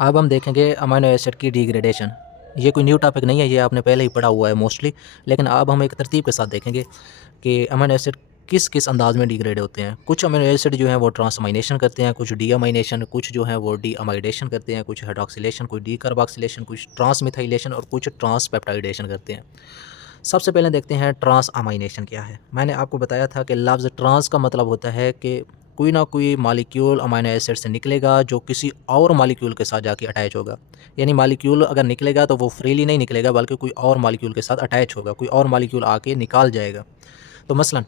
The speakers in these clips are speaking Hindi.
अब हम देखेंगे अमीनो एसिड की डिग्रेडेशन। ये कोई न्यू टॉपिक नहीं है, ये आपने पहले ही पढ़ा हुआ है मोस्टली, लेकिन अब हम एक तरतीब के साथ देखेंगे कि अमीनो एसिड किस किस अंदाज में डिग्रेड होते हैं। कुछ अमीनो एसिड जो हैं वो ट्रांसअमाइनेशन करते हैं, कुछ डीअमाइनेशन, कुछ जो है वो डीअमाइडेशन करते हैं, कुछ हाइड्रॉक्सिलेशन, कुछ डीकार्बोक्सिलेशन, कुछ ट्रांसमिथाइलेशन और कुछ ट्रांसपेप्टाइडेशन करते हैं। सबसे पहले देखते हैं ट्रांसअमाइनेशन क्या है। मैंने आपको बताया था कि लफ्ज़ ट्रांस का मतलब होता है कि कोई ना कोई मॉलिक्यूल अमीनो एसिड से निकलेगा जो किसी और मॉलिक्यूल के साथ जाके अटैच होगा। यानी मॉलिक्यूल अगर निकलेगा तो वो फ्रीली नहीं निकलेगा, बल्कि कोई और मॉलिक्यूल के साथ अटैच होगा, कोई और मॉलिक्यूल आके निकाल जाएगा। तो मसलन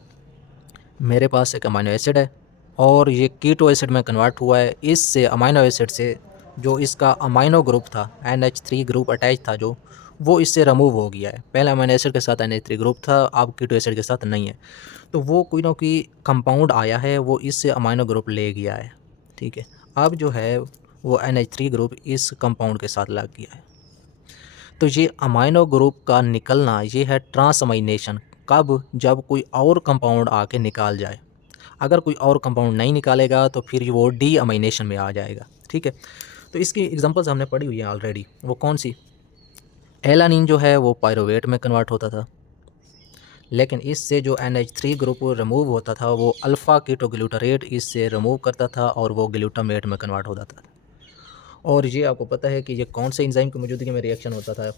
मेरे पास एक अमीनो एसिड है और ये कीटो एसिड में कन्वर्ट हुआ है। इससे अमीनो एसिड से जो इसका अमीनो ग्रुप था, NH3 ग्रुप अटैच था जो, वो इससे रिमूव हो गया है। पहले अमीनो एसिड के साथ NH3 ग्रुप था, अब कीटो एसिड के साथ नहीं है। तो वो कोई ना कोई कंपाउंड आया है, वो इससे अमीनो ग्रुप ले गया है। ठीक है, अब जो है वो NH3 ग्रुप इस कंपाउंड के साथ लग गया है। तो ये अमीनो ग्रुप का निकलना ये है ट्रांसअमाइनेशन। कब? जब कोई और कंपाउंड आके निकाल जाए। अगर कोई और कंपाउंड नहीं निकालेगा तो फिर वो डीअमाइनेशन में आ जाएगा। ठीक है, तो इसकी एग्जांपल्स हमने पढ़ी हुई है ऑलरेडी। वो कौन सी? एलानिन जो है वो पायरोवेट में कन्वर्ट होता था, लेकिन इससे जो NH3 ग्रुप रिमूव होता था वो अल्फ़ा कीटोग्लूटारेट इससे रिमूव करता था और वो ग्लूटामेट में कन्वर्ट हो जाता था। और ये आपको पता है कि ये कौन से एंजाइम की मौजूदगी में रिएक्शन होता था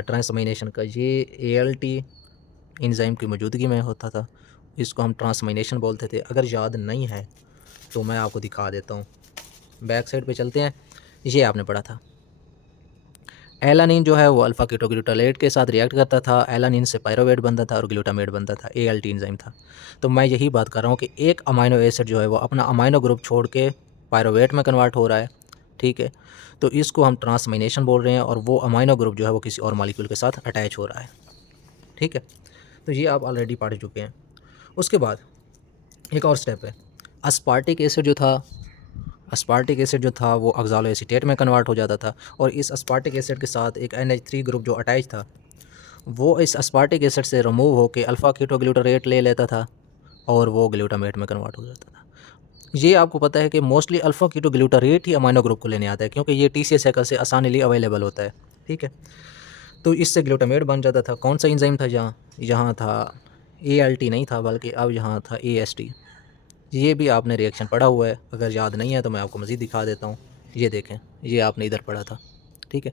ट्रांसअमाइनेशन का? ये ALT एंजाइम की मौजूदगी में होता था। इसको हम ट्रांसअमाइनेशन बोलते थे। अगर याद नहीं है तो मैं आपको दिखा देता हूँ। बैक साइड पे चलते हैं। ये आपने पढ़ा था, एलानिन जो है वो अल्फ़ा कीटोग्लूटारेट के साथ रिएक्ट करता था, एलानिन से पायरोवेट बनता था और ग्लूटामेट बनता था, ALT एंजाइम था। तो मैं यही बात कर रहा हूँ कि एक अमीनो एसिड जो है वो अपना अमीनो ग्रुप छोड़ के पायरोवेट में कन्वर्ट हो रहा है। ठीक है, तो इसको हम ट्रांसअमाइनेशन बोल रहे हैं और वो अमीनो ग्रुप जो है वो किसी और मॉलिक्यूल के साथ अटैच हो रहा है। ठीक है, तो ये आप ऑलरेडी पढ़ चुके हैं। उसके बाद एक और स्टेप है, अस्पार्टिक एसिड जो था, अस्पार्टिक एसिड जो था वो ऑक्ज़ालो एसीटेट में कन्वर्ट हो जाता था और इस अस्पार्टिक एसिड के साथ एक NH3 ग्रुप जो अटैच था वो इस अस्पार्टिक एसिड से रिमूव होकर अल्फ़ा कीटोग्लूटारेट ले लेता था और वो ग्लूटामेट में कन्वर्ट हो जाता था। ये आपको पता है कि मोस्टली अल्फ़ा कीटोग्लूटारेट ही अमीनो ग्रुप को लेने आता है, क्योंकि ये TCA साइकिल से आसानीली अवेलेबल होता है। ठीक है, तो इससे ग्लूटामेट बन जाता था। कौन सा एंजाइम था? यहाँ यहाँ था ALT नहीं था, बल्कि अब यहाँ था AST। ये भी आपने रिएक्शन पढ़ा हुआ है। अगर याद नहीं है तो मैं आपको मज़ीद दिखा देता हूँ। ये देखें, ये आपने इधर पढ़ा था। ठीक है,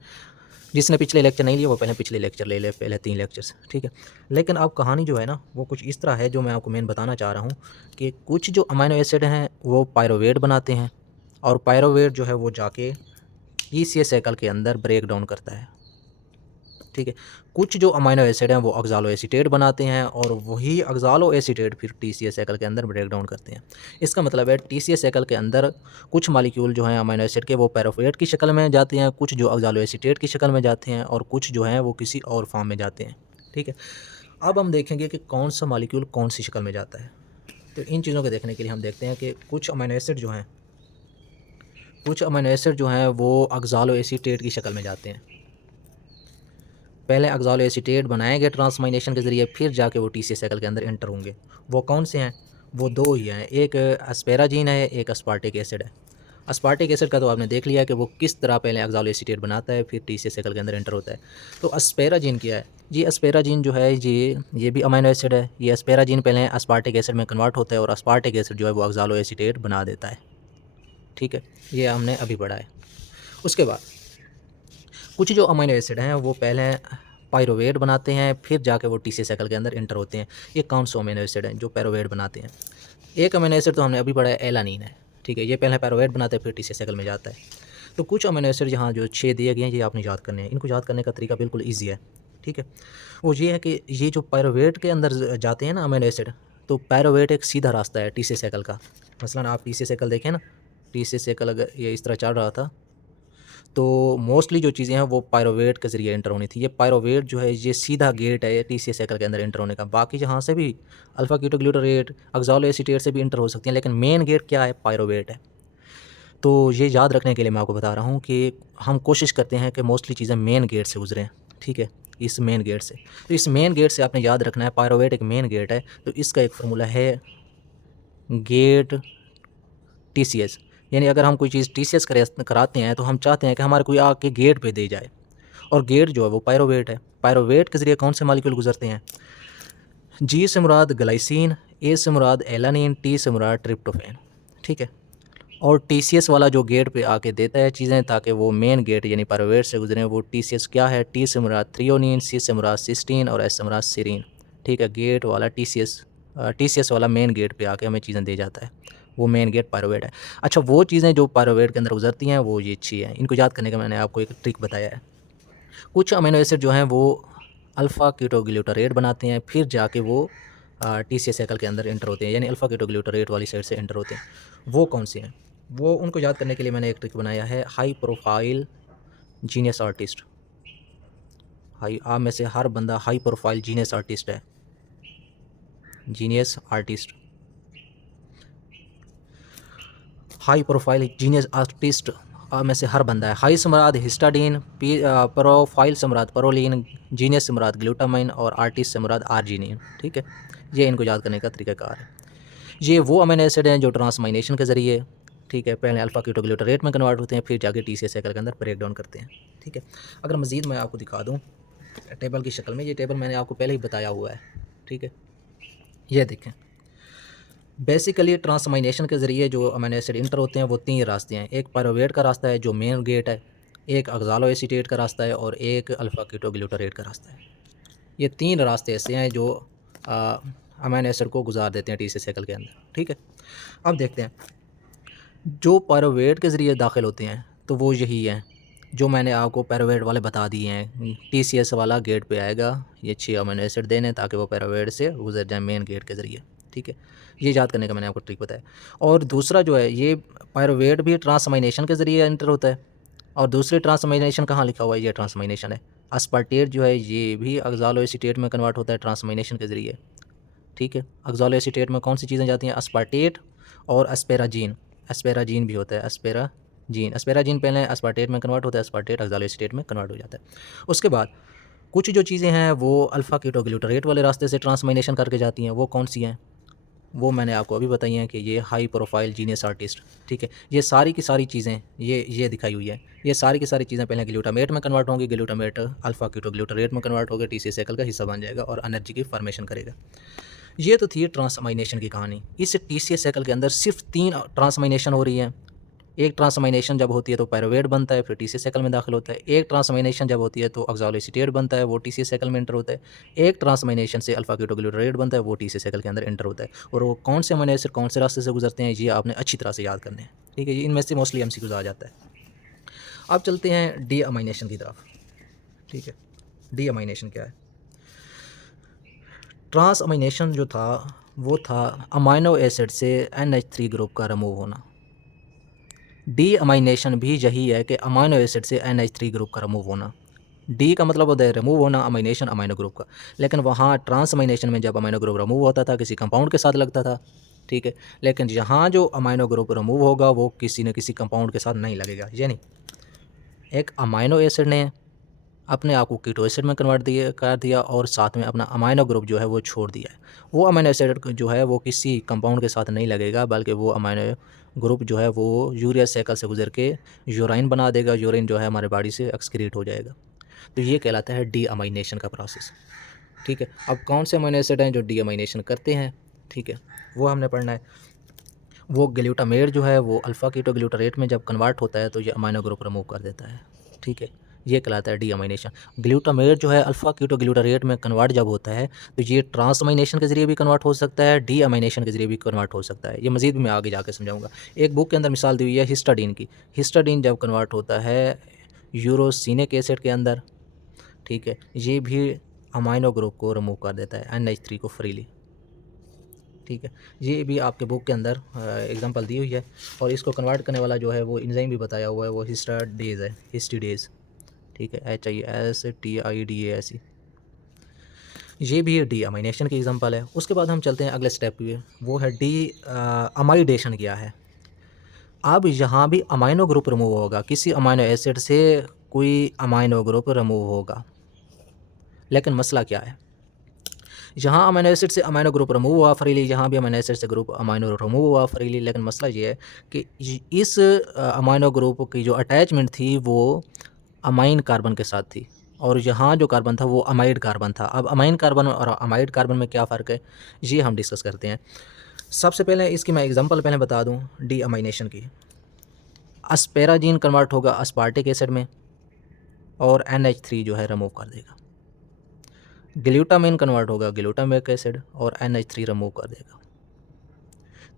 जिसने पिछले लेक्चर नहीं लिया वो पहले पिछले लेक्चर ले ले, पहले 3 लेक्चर्स। ठीक है, लेकिन अब कहानी जो है ना वो कुछ इस तरह है, जो मैं आपको मेन बताना चाह रहा हूँ कि कुछ जो अमीनो एसिड हैं वो पायरोवेट बनाते हैं और पायरोवेट जो है वो जाके TCA साइकिल के अंदर ब्रेक डाउन करता है। ठीक है, कुछ जो अमीनो एसिड हैं वो ऑक्ज़ालो एसीटेट बनाते हैं और वही ऑक्ज़ालो एसीटेट फिर TCA साइकिल के अंदर ब्रेक डाउन करते हैं। इसका मतलब है TCA साइकिल के अंदर कुछ मॉलिक्यूल जो हैं अमीनो एसिड के वो पायरोवेट की शक्ल में जाते हैं, कुछ जो ऑक्ज़ालो एसीटेट की शक्ल में जाते हैं और कुछ जो हैं वो किसी और फॉर्म में जाते हैं। ठीक है, अब हम देखेंगे कि कौन सा मॉलिक्यूल कौन सी शक्ल में जाता है। तो इन चीज़ों को देखने के लिए हम देखते हैं कि कुछ अमीनो एसिड जो हैं वो ऑक्ज़ालो एसीटेट की शक्ल में जाते हैं। पहले ऑक्ज़ालो एसीटेट बनाए गए ट्रांसअमाइनेशन के ज़रिए, फिर जाके वो TCA साइकिल के अंदर एंटर होंगे। वो कौन से हैं? वो 2 ही हैं, एक एस्पेराजीन है, एक अस्पार्टिक एसिड है। अस्पार्टिक एसिड का तो आपने देख लिया कि वो किस तरह पहले ऑक्ज़ालो एसीटेट बनाता है, फिर TCA साइकिल के अंदर एंटर होता है। तो अस्पेराजीन क्या है? ये अस्पेराजीन जो है ये भी अमीनो एसिड है। ये अस्पेराजीन पहले अस्पार्टिक एसिड में कन्वर्ट होता है और अस्पार्टिक एसिड जो है वो ऑक्ज़ालो एसीटेट बना देता है। ठीक है, ये हमने अभी पढ़ा है। उसके बाद कुछ जो अमीनो एसिड हैं वो पहले पायरोवेट बनाते हैं, फिर जाके वो TCA साइकिल के अंदर एंटर होते हैं। ये कौन से अमीनो एसिड हैं जो पायरोवेट बनाते हैं? एक अमीनो एसिड तो हमने अभी पढ़ा है, एलानिन है। ठीक है, ये पहले पायरोवेट बनाते हैं फिर TCA साइकिल में जाता है। तो कुछ अमीनो एसिड यहाँ जो 6 दिए गए हैं ये आपने याद करने हैं। इनको याद करने का तरीका बिल्कुल ईजी है। ठीक है, वो ये है कि ये जो पायरोवेट के अंदर जाते हैं ना अमीनो एसिड, तो पायरोवेट एक सीधा रास्ता है TCA साइकिल का। मसलन आप TCA साइकिल देखें ना, TCA साइकिल अगर ये इस तरह चल रहा था तो मोस्टली जो चीज़ें हैं वो पायरोवेट के ज़रिए एंटर होनी थी। ये पायरोवेट जो है ये सीधा गेट है TCA साइकिल के अंदर एंटर होने का। बाकी जहाँ से भी अल्फ़ा कीटोग्लूटारेट, ऑक्ज़ालो एसीटेट से भी एंटर हो सकती हैं, लेकिन मेन गेट क्या है? पायरोवेट है। तो ये याद रखने के लिए मैं आपको बता रहा हूँ कि हम कोशिश करते हैं कि मोस्टली चीज़ें मेन गेट से गुजरें। ठीक है, इस मेन गेट से। तो इस मेन गेट से आपने याद रखना है, पायरोवेट एक मेन गेट है, तो इसका एक फ़ॉर्मूला है गेट TCS। यानी अगर हम कोई चीज़ TCS कराते हैं तो हम चाहते हैं कि हमारे कोई आके गेट पे दे जाए, और गेट जो है वो पायरोवेट है। पायरोवेट के ज़रिए कौन से मालिक्यूल गुजरते हैं? G से मुराद ग्लाइसिन, A से मुराद एलानिन, T से मुराद ट्रिप्टोफैन, ठीक है। और TCS वाला जो गेट पे आके देता है चीज़ें ताकि वो मेन गेट यानी पायरोवेट से गुजरें, वो TCS क्या है? T से मुराद थ्रियोनिन, C से मुराद सिस्टीन और S से मुराद सीरीन, ठीक है। गेट वाला TCS वाला मेन गेट पे आके हमें चीज़ें दे जाता है, वो मेन गेट पायरोवेट है। अच्छा, वो चीज़ें जो पायरोवेट के अंदर गुजरती हैं वो ये अच्छी है, इनको याद करने का मैंने आपको एक ट्रिक बताया है। कुछ अमीनो एसिड जो हैं वो अल्फ़ा कीटोग्लूटारेट बनाते हैं, फिर जाके वो TCS साइकिल के अंदर एंटर होते हैं, यानी अल्फ़ा कीटोग्लूटारेट वाली साइड से एंटर होते हैं। वो कौन से हैं? वो उनको याद करने के लिए मैंने एक ट्रिक बनाया है, हाई प्रोफाइल जीनियस आर्टिस्ट। आप में से हर बंदा हाई प्रोफाइल जीनियस आर्टिस्ट है। Genius artist, high profile genius artist आप में से हर बंदा है। हाई से मुराद हिस्टाडीन, प्रोफाइल से मुराद प्रोलीन, जीनियस से मुराद ग्लूटामाइन और आर्टिस्ट से मुराद आर्जिनिन, ठीक है। ये इनको याद करने का तरीक़ाकार है। ये वो अमीनो एसिड हैं जो ट्रांसमाइनेशन के ज़रिए, ठीक है, पहले अल्फ़ा कीटोग्लूटारेट में कन्वर्ट होते हैं, फिर जाके TCS साइकिल के अंदर ब्रेक डाउन करते हैं, ठीक है। अगर मज़ीद मैं आपको दिखा दूँ टेबल की शक्ल में, ये टेबल मैंने आपको पहले ही बताया हुआ है, ठीक है। ये देखें, बेसिकली ट्रांसमाइनेशन के ज़रिए जो अमीनो एसिड इंटर होते हैं वो 3 रास्ते हैं। एक पायरोवेट का रास्ता है जो मेन गेट है, एक ऑक्ज़ालोएसीटेट का रास्ता है और एक अल्फ़ा कीटोग्लूटारेट का रास्ता है। ये 3 रास्ते ऐसे हैं जो अमीनो एसिड को गुजार देते हैं TCS साइकिल के अंदर, ठीक है। अब देखते हैं जो पायरोवेट के ज़रिए दाखिल होते हैं तो वो यही हैं जो मैंने आपको पायरोवेट वाले बता दिए हैं। TCS वाला गेट पे आएगा ये 6 अमीनो एसिड देने ताकि वो पायरोवेट से गुजर जाए मेन गेट के ज़रिए, ठीक है। ये याद करने का मैंने आपको ट्रिक बताया। और दूसरा जो है, ये पायरोवेट भी ट्रांसमाइनेशन के ज़रिए एंटर होता है, और दूसरी ट्रांसमाइनेशन कहाँ लिखा हुआ है? ये ट्रांसमाइनेशन है। अस्पार्टेट जो है ये भी ऑक्ज़ालोएसीटेट में कन्वर्ट होता है ट्रांसमाइनेशन के ज़रिए, ठीक है। ऑक्ज़ालोएसीटेट में कौन सी चीज़ें जाती हैं? अस्पार्टेट और एस्पेराजीन। एस्पेराजीन भी होता है, एस्पेराजीन पहले अस्पार्टेट में कन्वर्ट होता है, अस्पार्टेट ऑक्ज़ालोएसीटेट में कन्वर्ट हो जाता है। उसके बाद कुछ जो चीज़ें हैं वो अल्फ़ा कीटोग्लूटारेट वाले रास्ते से ट्रांसमाइनेशन करके जाती हैं, वो कौन सी हैं? वो मैंने आपको अभी बताई हैं कि ये हाई प्रोफाइल जीनियस आर्टिस्ट, ठीक है। ये सारी की सारी चीज़ें ये दिखाई हुई है, ये सारी की सारी चीज़ें पहले ग्लूटामेट में कन्वर्ट होंगी, ग्लूटामेट अल्फ़ा कीटोग्लूटारेट में कन्वर्ट होकर TCS साइकिल का हिस्सा बन जाएगा और एनर्जी की फॉर्मेशन करेगा। ये तो थी ट्रांसमाइनेशन की कहानी। इस TCS साइकिल के अंदर सिर्फ 3 ट्रांसमाइनेशन हो रही हैं। एक ट्रांसमाइनेशन जब होती है तो पायरोवेट बनता है, फिर TCS साइकिल में दाखिल होता है। एक ट्रांसमाइनेशन जब होती है तो ऑक्ज़ालोएसीटेट बनता है, वो TCS साइकिल में एंटर होता है। एक ट्रांसमाइनेशन से अल्फ़ा कीटोग्लूटारेट बनता है, वो TCS साइकिल के अंदर एंटर होता है। और वो कौन से अमीनो एसिड कौन से रास्ते से गुजरते हैं ये आपने अच्छी तरह से याद करने हैं, ठीक है। ये इनमें से मोस्टली MCQs आ जाता है। अब चलते हैं डी अमाइनेशन की तरफ, ठीक है। डी अमाइनेशन क्या है? ट्रांस अमाइनेशन जो था वो था अमाइनो एसिड से NH3 ग्रुप का रिमूव होना। डी अमाइनेशन भी यही है कि अमाइनो एसिड से NH3 ग्रुप का रिमूव होना। डी का मतलब होता है रिमूव होना, अमाइनेशन अमाइनो ग्रुप का। लेकिन वहाँ ट्रांस अमाइनेशन में जब अमाइनो ग्रुप रिमूव होता था किसी कंपाउंड के साथ लगता था, ठीक है। लेकिन यहाँ जो अमाइनो ग्रुप रिमूव होगा वो किसी न किसी कंपाउंड के साथ नहीं लगेगा। यानी एक अमाइनो एसिड ने अपने आप को कीटो एसिड में कर दिया और साथ में अपना अमाइनो ग्रुप जो है वो छोड़ दिया है। वो अमाइनो एसिड जो है वो किसी कंपाउंड के साथ नहीं लगेगा, बल्कि वो अमाइनो ग्रुप जो है वो यूरिया साइकिल से गुजर के यूराइन बना देगा। यूराइन जो है हमारे बॉडी से एक्सक्रीट हो जाएगा। तो ये कहलाता है डी अमाइनेशन का प्रोसेस, ठीक है। अब कौन से अमाइनो एसिड हैं जो डी अमाइनेशन करते हैं, ठीक है, वो हमने पढ़ना है। वो ग्लूटामेट जो है वो अल्फ़ा कीटोग्लूटारेट में जब कन्वर्ट होता है तो ये अमाइनो ग्रुप रिमूव कर देता है, ठीक है। ये कहलाता है डी अमाइनेशन। ग्लूटामेट जो है अल्फ़ा कीटोग्लूटारेट में कन्वर्ट जब होता है तो ये ट्रांसअमाइनेशन के ज़रिए भी कन्वर्ट हो सकता है, डी अमाइनेशन के ज़रिए भी कन्वर्ट हो सकता है। ये मज़ीद भी मैं आगे जाकर समझाऊंगा। एक बुक के अंदर मिसाल दी हुई है हिस्टाडीन की। हिस्टाडीन जब कन्वर्ट होता है यूरोसिनिक एसिड के अंदर, ठीक है, ये भी अमाइनो ग्रुप को रिमूव कर देता है, NH3 को फ्रीली, ठीक है। ये भी आपके बुक के अंदर एग्जांपल दी हुई है। और इसको कन्वर्ट करने वाला जो है वो एंजाइम भी बताया हुआ है, वो हिस्टाडेज है, हिस्टीडेज, ठीक है, HISTIDASE। ये भी डी अमाइनेशन की एग्जांपल है। उसके बाद हम चलते हैं अगले स्टेप पे, वो है डी अमाइडेशन क्या है। अब यहाँ भी अमाइनो ग्रुप रिमूव होगा, किसी अमाइनो एसिड से कोई अमाइनो ग्रुप रिमूव होगा। लेकिन मसला क्या है, यहाँ अमीनो एसिड से अमीनो ग्रुप रिमूव हुआ फ्रीली, यहाँ भी अमीनो एसिड से ग्रुप अमीनो रिमूव हुआ फ्रीली, लेकिन मसला ये है कि इस अमीनो ग्रुप की जो अटैचमेंट थी वो अमाइन कार्बन के साथ थी, और यहाँ जो कार्बन था वो अमाइड कार्बन था। अब अमाइन कार्बन और अमाइड कार्बन में क्या फ़र्क है, ये हम डिस्कस करते हैं। सबसे पहले इसकी मैं एग्जांपल पहले बता दूं डी अमाइनेशन की। अस्पेराजीन कन्वर्ट होगा अस्पार्टिक एसिड में और NH3 जो है रिमूव कर देगा। ग्लूटामाइन कन्वर्ट होगा ग्लूटामिक एसिड और NH3 रिमूव कर देगा।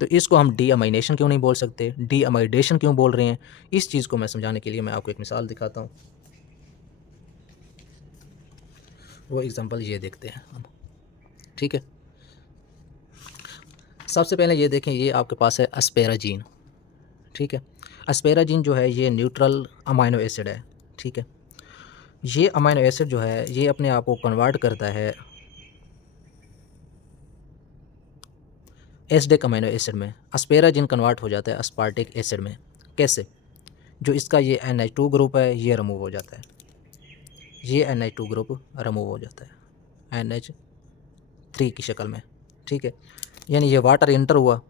तो इसको हम डी अमाइनेशन क्यों नहीं बोल सकते, डी अमाइडेशन क्यों बोल रहे हैं, इस चीज़ को मैं समझाने के लिए मैं आपको एक मिसाल दिखाता हूँ। वो एग्जांपल ये देखते हैं हम, ठीक है। सबसे पहले ये देखें, ये आपके पास है अस्पेराजीन, ठीक है। अस्पेराजीन जो है ये न्यूट्रल अमाइनो एसिड है, ठीक है। ये अमाइनो एसिड जो है ये अपने आप को कन्वर्ट करता है एसिडिक अमाइनो एसिड में। अस्पेराजीन कन्वर्ट हो जाता है अस्पार्टिक एसिड में। कैसे? जो इसका ये NH2 ग्रुप है ये रिमूव हो जाता है, ये NH2 ग्रुप रिमूव हो जाता है NH3 की शक्ल में, ठीक है। यानी ये वाटर इंटर हुआ,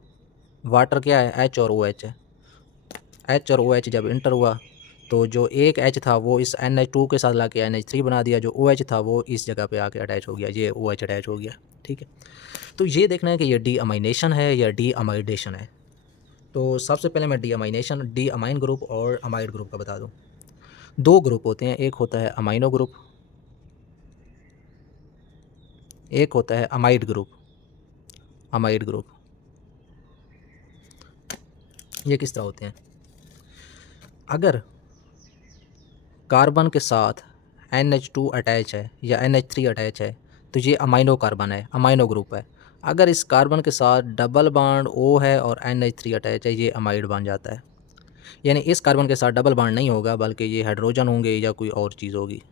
वाटर क्या है, H और OH है। H और OH जब इंटर हुआ तो जो एक H था वो इस NH2 के साथ लाके NH3 बना दिया, जो OH था वो इस जगह पे आके अटैच हो गया, ये OH अटैच हो गया, ठीक है। तो ये देखना है कि ये डी अमाइनेशन है या डी अमाइडेशन है। तो सबसे पहले मैं D amination, D amine group और अमाइड ग्रुप का बता दूं। दो ग्रुप होते हैं, एक होता है अमाइनो ग्रुप, एक होता है अमाइड ग्रुप। अमाइड ग्रुप ये किस तरह होते हैं, अगर कार्बन के साथ NH2 अटैच है या NH3 अटैच है तो ये अमाइनो कार्बन है, अमाइनो ग्रुप है। अगर इस कार्बन के साथ डबल बॉन्ड O है और NH3 अटैच है, ये अमाइड बन जाता है। यानी इस कार्बन के साथ डबल बॉन्ड नहीं होगा बल्कि ये हाइड्रोजन होंगे या कोई और चीज़ होगी।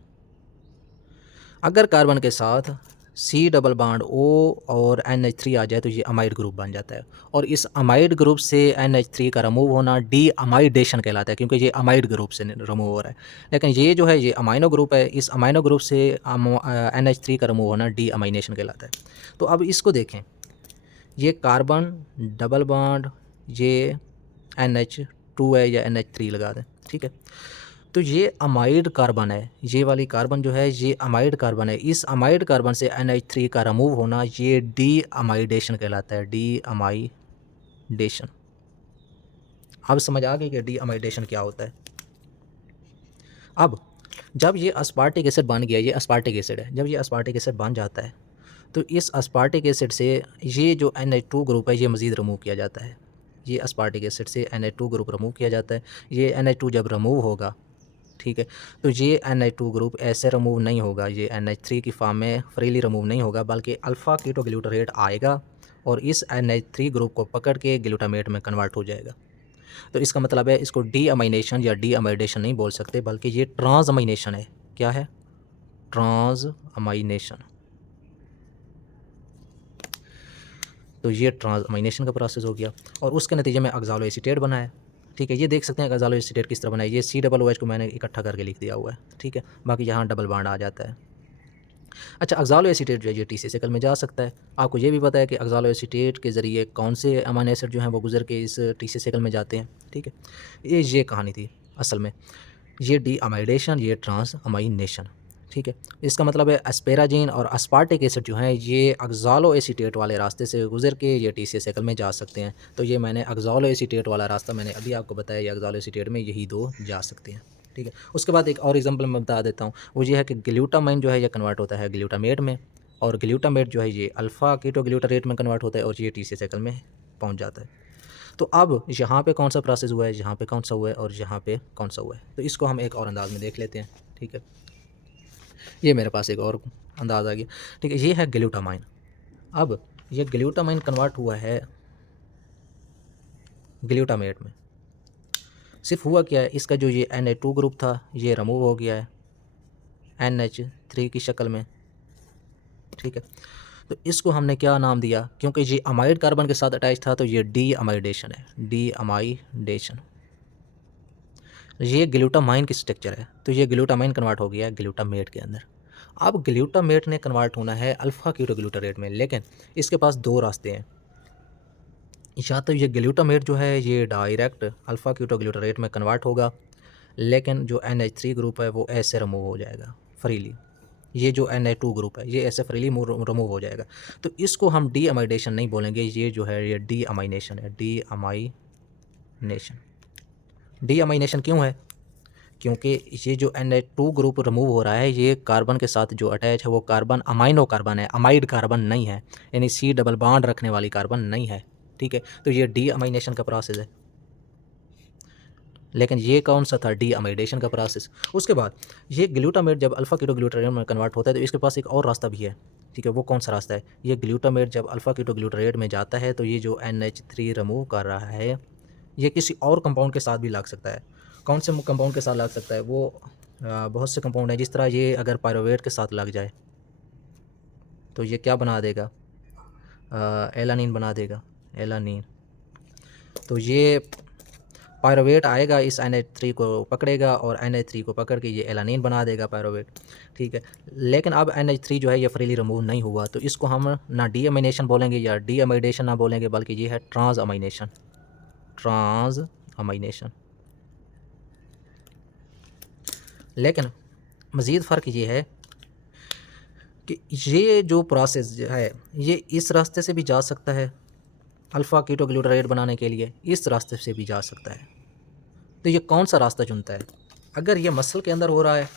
अगर कार्बन के साथ C डबल बॉन्ड O और NH3 आ जाए तो ये अमाइड ग्रुप बन जाता है, और इस अमाइड ग्रुप से NH3 का रिमूव होना डी अमाइडेशन कहलाता है, क्योंकि ये अमाइड ग्रुप से रिमूव हो रहा है। लेकिन ये जो है ये अमाइनो ग्रुप है, इस अमाइनो ग्रुप से NH3 का रिमूव होना डी अमाइनेशन कहलाता है। तो अब इसको देखें, ये कार्बन डबल बॉन्ड, ये NH2 है या NH3 लगा दें, ठीक है। तो ये अमाइड कार्बन है, ये वाली कार्बन जो है ये अमाइड कार्बन है। इस अमाइड कार्बन से NH3 का रिमूव होना ये डी अमाइडेशन कहलाता है, डी अमाइडेशन। अब समझ आ गई कि डी अमाइडेशन क्या होता है। अब जब ये अस्पार्टिक एसिड बन गया, ये अस्पार्टिक एसिड है, जब ये अस्पार्टिक एसिड बन जाता है तो इस अस्पार्टिक एसिड से ये जो NH2 ग्रुप है ये मज़ीद रिमूव किया जाता है। ये अस्पार्टिक एसिड से NH2 ग्रुप रिमूव किया जाता है। ये NH2 जब रिमूव होगा, ठीक है, तो ये NH2 ग्रुप ऐसे रिमूव नहीं होगा, ये NH3 की फॉर्म में फ्रीली रिमूव नहीं होगा, बल्कि अल्फ़ा कीटोग्लूटारेट आएगा और इस NH3 ग्रुप को पकड़ के ग्लूटामेट में कन्वर्ट हो जाएगा। तो इसका मतलब है इसको डी अमाइनेशन या डी अमाइडेशन नहीं बोल सकते, बल्कि ये ट्रांस अमाइनेशन है। क्या है? Trans amination. तो ये ट्रांस अमाइनेशन का प्रोसेस हो गया और उसके नतीजे में ऑक्ज़ालो एसीटेट बना है, ठीक है। ये देख सकते हैं ऑक्ज़ालो एसीटेट किस तरह बना है, ये COOH को मैंने इकट्ठा करके लिख दिया हुआ है, ठीक है। बाकी यहाँ डबल बॉन्ड आ जाता है। अच्छा, ऑक्ज़ालो एसीटेट जो है ये TC साइकिल में जा सकता है। आपको ये भी पता है कि ऑक्ज़ालो एसीटेट के ज़रिए कौन से अमीनो एसिड जो हैं वो गुजर के इस TC साइकिल में जाते हैं, ठीक है। ये कहानी थी असल में, ये डी अमाइडेशन, ये ट्रांस अमाइनेशन, ठीक है। इसका मतलब है अस्पेराजीन और अस्पार्टिक एसिड जो हैं ये ऑक्ज़ालो एसीटेट वाले रास्ते से गुजर के ये TC साइकिल में जा सकते हैं। तो ये मैंने ऑक्ज़ालो एसीटेट वाला रास्ता मैंने अभी आपको बताया, ये ऑक्ज़ालो एसीटेट में यही दो जा सकते हैं, ठीक है। उसके बाद एक और एग्जांपल मैं बता देता हूँ, वो ये है कि ग्लूटामाइन जो है ये कन्वर्ट होता है ग्लूटामेट में, और ग्लूटामेट जो है ये अल्फ़ा कीटोग्लूटारेट में कन्वर्ट होता है और ये TC साइकिल में पहुँच जाता है। तो अब यहाँ पे कौन सा प्रोसेस हुआ है, यहाँ पे कौन सा हुआ है और यहाँ पे कौन सा हुआ है, तो इसको हम एक और अंदाज़ में देख लेते हैं, ठीक है। ये मेरे पास एक और अंदाज़ आ गया, ठीक है। ये है ग्लूटामाइन। अब ये ग्लूटामाइन कन्वर्ट हुआ है ग्लूटामेट में। सिर्फ हुआ क्या है, इसका जो ये Na2 ग्रुप था ये रिमूव हो गया है NH3 की शक्ल में, ठीक है। तो इसको हमने क्या नाम दिया, क्योंकि ये अमाइड कार्बन के साथ अटैच था तो ये डी अमाइडेशन है, डी अमाइडेशन। ये ग्लूटामाइन की स्ट्रक्चर है, तो ये ग्लूटामाइन कन्वर्ट हो गया है ग्लूटामेट के अंदर। अब ग्लूटामेट ने कन्वर्ट होना है अल्फ़ा कीटोग्लूटारेट में, लेकिन इसके पास दो रास्ते हैं। या तो ये ग्लूटामेट जो है ये डायरेक्ट अल्फ़ा कीटोग्लूटारेट में कन्वर्ट होगा, लेकिन जो NH3 ग्रुप है वो ऐसे रिमूव हो जाएगा फ्रीली। ये जो Na2 ग्रुप है ये ऐसे फ्रीली रिमूव हो जाएगा। तो इसको हम डी अमाइडेशन नहीं बोलेंगे, ये जो है ये डी अमाइनेशन है। डी अमाइनेशन क्यों है? क्योंकि ये जो Na2 ग्रुप रिमूव हो रहा है ये कार्बन के साथ जो अटैच है वो कार्बन अमाइनो कार्बन है, अमाइड कार्बन नहीं है, यानी C डबल बॉन्ड रखने वाली कार्बन नहीं है। ठीक है, तो ये डी अमाइनेशन का प्रोसेस है। लेकिन ये कौन सा था? डी अमाइडेशन का प्रोसेस। उसके बाद ये ग्लूटामेट जब अल्फ़ा कीटोग्लूटारेट में कन्वर्ट होता है तो इसके पास एक और रास्ता भी है। ठीक है, वो कौन सा रास्ता है? ये ग्लूटामेट जब अल्फ़ा कीटोग्लूटारेट में जाता है तो ये जो NH3 रिमूव कर रहा है ये किसी और कंपाउंड के साथ भी लग सकता है। कौन से कंपाउंड के साथ लग सकता है? वो बहुत से कंपाउंड हैं। जिस तरह ये अगर पायरोवेट के साथ लग जाए तो ये क्या बना देगा? एलानीन बना देगा, एलानीन। तो ये पायरोवेट आएगा इस NH3 को पकड़ेगा और NH3 को पकड़ के ये एलानीन बना देगा पायरोवेट। ठीक है, लेकिन अब NH3 जो है ये फ्रीली रिमूव नहीं हुआ, तो इसको हम ना डी अमाइनेशन बोलेंगे या डी अमाइडेशन ना बोलेंगे, बल्कि ये है ट्रांस अमाइनेशन। Trans amination. लेकिन मज़ीद फ़र्क ये है कि ये जो प्रोसेस जो है ये इस रास्ते से भी जा सकता है, अल्फ़ा कीटोग्लूटारेट बनाने के लिए इस रास्ते से भी जा सकता है। तो ये कौन सा रास्ता चुनता है? अगर ये मसल के अंदर हो रहा है,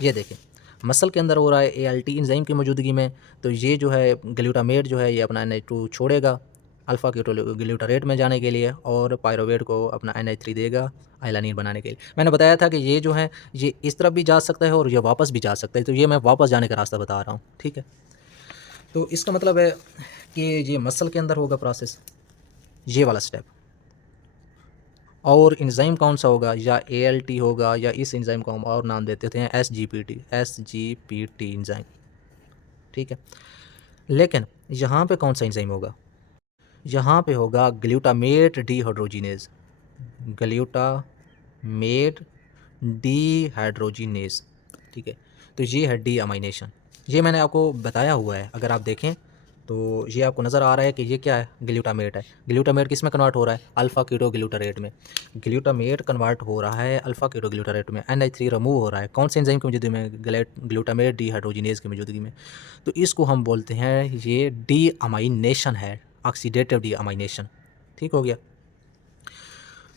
ये देखें मसल के अंदर हो रहा है ALT एंजाइम की मौजूदगी में, तो ये जो है ग्लूटामेट जो है ये अपना NH2 छोड़ेगा अल्फ़ा कीटोग्लूटारेट में जाने के लिए और पायरोवेट को अपना NH3 देगा एलानीन बनाने के लिए। मैंने बताया था कि ये जो है ये इस तरफ भी जा सकता है और ये वापस भी जा सकता है, तो ये मैं वापस जाने का रास्ता बता रहा हूँ। ठीक है, तो इसका मतलब है कि ये मसल के अंदर होगा प्रोसेस, ये वाला स्टेप। और एंजाइम कौन सा होगा? या ALT होगा या इस एंजाइम को हम और नाम देते हैं SGPT एंजाइम। ठीक है, लेकिन यहाँ पे कौन सा एंजाइम होगा? यहाँ पे होगा ग्लूटामेट डीहाइड्रोजिनेज। Glutamate dehydrogenase. ठीक है, तो ये है डी अमाइनेशन। ये मैंने आपको बताया हुआ है, अगर आप देखें तो ये आपको नज़र आ रहा है कि ये क्या है? ग्लूटामेट है। ग्लूटामेट किस में कन्वर्ट हो रहा है? अल्फ़ा कीटोग्लूटारेट में। ग्लूटामेट कन्वर्ट हो रहा है अल्फ़ा कीटोग्लूटारेट में, NH3 रिमूव हो रहा है कौन से एंजाइम की मौजूदगी में? ग्लूटामेट डीहाइड्रोजिनेज की मौजूदगी में। तो इसको हम बोलते हैं ये डी अमाइनेशन है, ऑक्सीडेटिव डी अमाइनेशन। ठीक हो गया।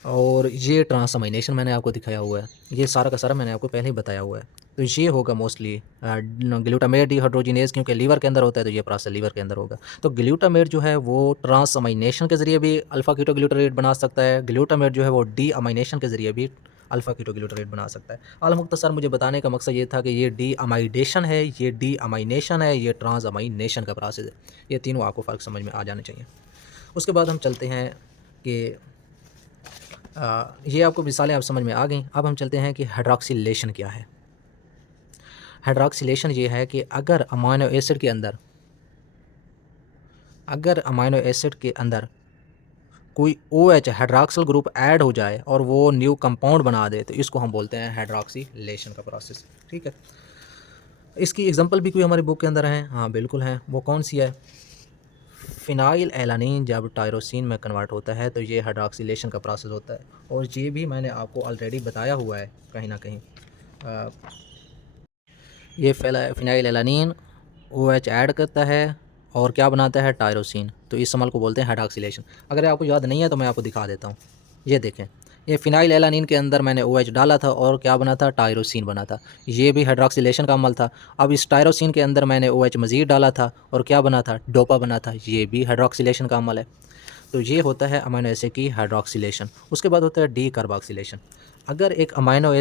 और ये ट्रांस अमाइनेशन मैंने आपको दिखाया हुआ है, ये सारा का सारा मैंने आपको पहले ही बताया हुआ है। तो ये होगा मोस्टली ग्लूटामेट डीहाइड्रोजिनेज, क्योंकि लीवर के अंदर होता है तो ये प्रोसेस लीवर के अंदर होगा। तो ग्लूटामेट जो है वो ट्रांस अमाइनेशन के ज़रिए भी अल्फ़ा कीटोग्लूटारेट बना सकता है, ग्लूटामेट जो है वो डी अमाइनेशन के ज़रिए भी अल्फ़ा कीटोग्लूटारेट बना सकता है। अल मुख्तसर मुझे बताने का मकसद ये था कि ये डी अमाइडेशन है, ये डी अमाइनेशन है, ये ट्रांस अमाइनेशन का प्रोसेस है। ये तीनों आपको फ़र्क समझ में आ जाने चाहिए। उसके बाद हम चलते हैं कि ये आपको मिसालें आप समझ में आ गई। अब हम चलते हैं कि हाइड्रॉक्सिलेशन क्या है। हाइड्रॉक्सिलेशन ये है कि अगर अमाइनो एसिड के अंदर कोई OH हाइड्रॉक्सिल ग्रुप ऐड हो जाए और वो न्यू कंपाउंड बना दे, तो इसको हम बोलते हैं हाइड्रॉक्सिलेशन का प्रोसेस। ठीक है, इसकी एग्जांपल भी कोई हमारी बुक के अंदर है? हाँ बिल्कुल है। वो कौन सी है? फ़िनाइल एलानीन जब टायरोसिन में कन्वर्ट होता है तो ये हाइड्रॉक्सिलेशन का प्रोसेस होता है, और ये भी मैंने आपको ऑलरेडी बताया हुआ है कहीं ना कहीं। ये फ़िनाइल एलानीन OH ऐड करता है और क्या बनाता है? टायरोसिन। तो इस अमल को बोलते हैं हाइड्रॉक्सिलेशन। अगर आपको याद नहीं है तो मैं आपको दिखा देता हूँ। ये देखें, ये फ़िनाइल एलानीन के अंदर मैंने OH डाला था और क्या बना था? टायरोसिन बना था। ये भी हाइड्रॉक्सिलेशन का अमल था। अब इस टायरोसिन के अंदर मैंने OH मज़ीद डाला था और क्या बना था? डोपा बना था। ये भी हाइड्रॉक्सिलेशन का अमल है। तो ये होता है अमीनो एसिड की हाइड्रॉक्सिलेशन। उसके बाद होता है डी कार्बोक्सिलेशन। अगर एक अमीनो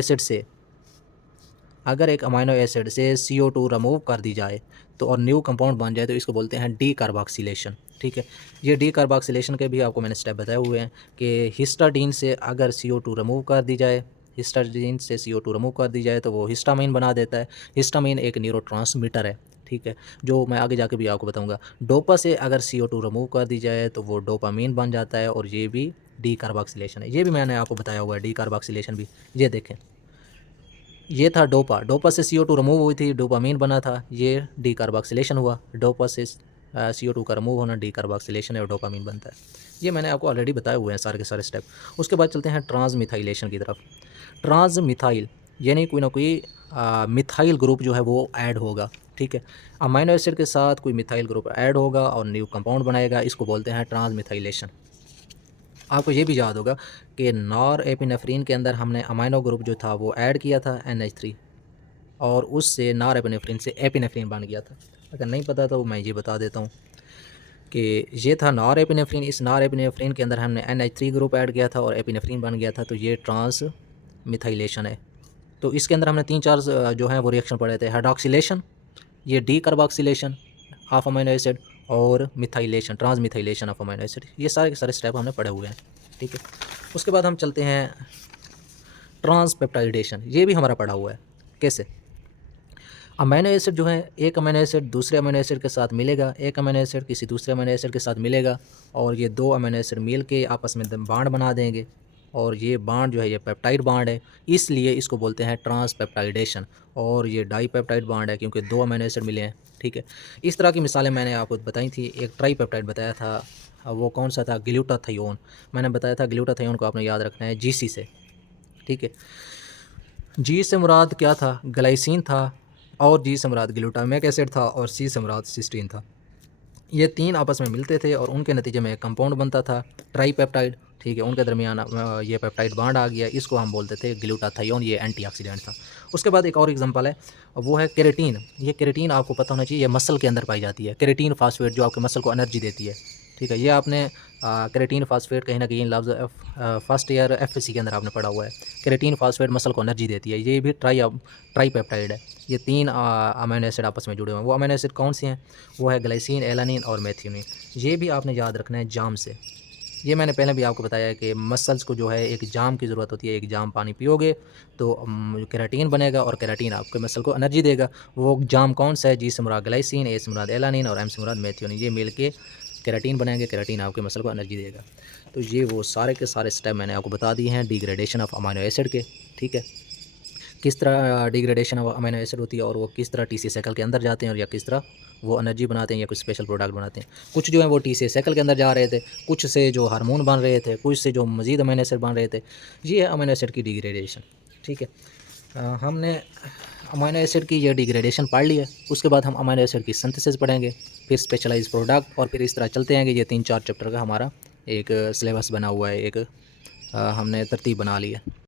एसिड से CO2 रिमूव कर दी जाए तो और न्यू कंपाउंड बन जाए तो इसको बोलते हैं डी कार्बोक्सिलेशन। ठीक है, ये डी कार्बोक्सिलेशन के भी आपको मैंने स्टेप बताए हुए हैं कि हिस्टाडीन से अगर CO2 रिमूव कर दी जाए, तो वो हिस्टामाइन बना देता है। हिस्टामाइन एक न्यूरोट्रांसमीटर है। ठीक है, जो मैं आगे जाके भी आपको बताऊंगा। डोपा से अगर CO2 रिमूव कर दी जाए तो वो डोपामीन बन जाता है, और ये भी डी कार्बोक्सिलेशन है। ये भी मैंने आपको बताया हुआ है, डी कार्बोक्सिलेशन भी। ये देखें, ये था डोपा। डोपा से CO2 रिमूव हुई थी, डोपामीन बना था, ये डीकार्बोक्सिलेशन हुआ। डोपा से CO2 का रिमूव होना डीकार्बोक्सिलेशन है और डोपामीन बनता है। ये मैंने आपको ऑलरेडी बताए हुए हैं सारे के सारे स्टेप। उसके बाद चलते हैं ट्रांसमिथाइलेशन की तरफ। ट्रांसमिथाइल यानी कोई ना कोई मिथाइल ग्रुप जो है वो ऐड होगा, ठीक है। अमाइनो एसिड के साथ कोई मिथाइल ग्रुप ऐड होगा और न्यू कंपाउंड बनाएगा, इसको बोलते हैं ट्रांसमिथाइलेशन। आपको ये भी याद होगा कि नॉर एपिनेफ्रीन के अंदर हमने अमाइनो ग्रुप जो था वो ऐड किया था NH3 और उससे नॉर एपिनेफ्रीन से एपिनेफ्रीन बन गया था। अगर नहीं पता तो मैं ये बता देता हूँ कि ये था नॉर एपिनेफ्रीन। इस नॉर एपिनेफ्रीन के अंदर हमने NH3 ग्रुप ऐड किया था और एपिनेफ्रीन बन गया था, तो ये ट्रांस मिथाइलेशन है। तो इसके अंदर हमने 3-4 जो है वो रिएक्शन पढ़े थे। हाइड्रॉक्सिलेशन, ये डीकार्बोक्सिलेशन ऑफ अमीनो एसिड और मिथाइलेशन, ट्रांसमिथाइलेशन ऑफ अमीनो एसिड। ये सारे के सारे स्टेप हमने पढ़े हुए हैं, ठीक है। उसके बाद हम चलते हैं ट्रांसपेप्टाइडेशन। ये भी हमारा पढ़ा हुआ है। कैसे? अमीनो एसिड जो है, एक अमीनो एसिड दूसरे अमीनो एसिड के साथ मिलेगा, एक अमीनो एसिड किसी दूसरे अमीनो एसिड के साथ मिलेगा और ये दो अमीनो एसिड मिल के आपस में बांड बना देंगे और ये बांड जो है ये पेप्टाइड बांड है, इसलिए इसको बोलते हैं ट्रांसपेप्टाइडेशन। और ये डाईपेप्टाइड बांड है क्योंकि दो अमीनो एसिड मिले हैं, ठीक है। इस तरह की मिसालें मैंने आपको बताई थी। एक ट्राईपेप्टाइड बताया था, वो कौन सा था? ग्लूटाथियोन। मैंने बताया था ग्लूटाथियोन को आपने याद रखना है GC से, ठीक है। G से मुराद क्या था? ग्लाइसिन था और G से मुराद ग्लूटामिक एसिड था और C से मुराद सिस्टीन था। ये तीन आपस में मिलते थे और उनके नतीजे में एक कंपाउंड बनता था ट्राईपेप्टाइड, ठीक है। उनके दरमियान ये पेप्टाइड बांड आ गया, इसको हम बोलते थे ग्लूटाथियोन। ये एंटीऑक्सीडेंट था। उसके बाद एक और एग्जांपल है, वो है केराटिन। ये केराटिन आपको पता होना चाहिए, ये मसल के अंदर पाई जाती है। केराटिन फास्फेट जो आपके मसल को एनर्जी देती है, ठीक है। ये आपने केराटिन फास्फेट कहीं ना कहीं लफ्ज़ फर्स्ट ईयर FSC के अंदर आपने पढ़ा हुआ है। केराटिन फास्फेट मसल को एनर्जी देती है। ये भी ट्राईपेप्टाइड है। ये तीन अमीनो एसिड आपस में जुड़े हुए हैं। वो अमीनो एसिड कौन से हैं? वो है ग्लाइसिन, एलानिन और मेथियोनिन। ये भी आपने याद रखना है जाम से। ये मैंने पहले भी आपको बताया है कि मसल्स को जो है एक जाम की ज़रूरत होती है। एक जाम पानी पियोगे तो केराटिन बनेगा और केराटिन आपके मसल को एनर्जी देगा। वो जाम कौन सा है? G से मुराद ग्लाइसिन, A से मुराद एलानिन और M से मुराद मेथियोनिन। ये मिल के केराटिन बनाएंगे, केराटिन आपके मसल को एनर्जी देगा। तो ये वो सारे के सारे स्टेप मैंने आपको बता दिए हैं डिग्रेडेशन ऑफ अमीनो एसिड के, ठीक है। किस तरह डिग्रेडेशन ऑफ अमीनो एसिड होती है और वो किस तरह TCA साइकिल के अंदर जाते हैं और या किस तरह वो एनर्जी बनाते हैं या कुछ स्पेशल प्रोडक्ट बनाते हैं। कुछ जो है वो TCA साइकिल के अंदर जा रहे थे, कुछ से जो हार्मोन बन रहे थे, कुछ से जो मज़ीद अमीनो एसिड बन रहे थे। ये है अमीनो एसिड की डिग्रेडेशन, ठीक है। हमने अमीनो एसिड की ये डिग्रेडेशन पढ़ ली है। उसके बाद हम अमीनो एसिड की सिंथेसिस पढ़ेंगे, फिर स्पेशलाइज प्रोडक्ट, और फिर इस तरह चलते हैं कि ये 3-4 चैप्टर का हमारा एक सिलेबस बना हुआ है, एक हमने तरतीब बना ली है।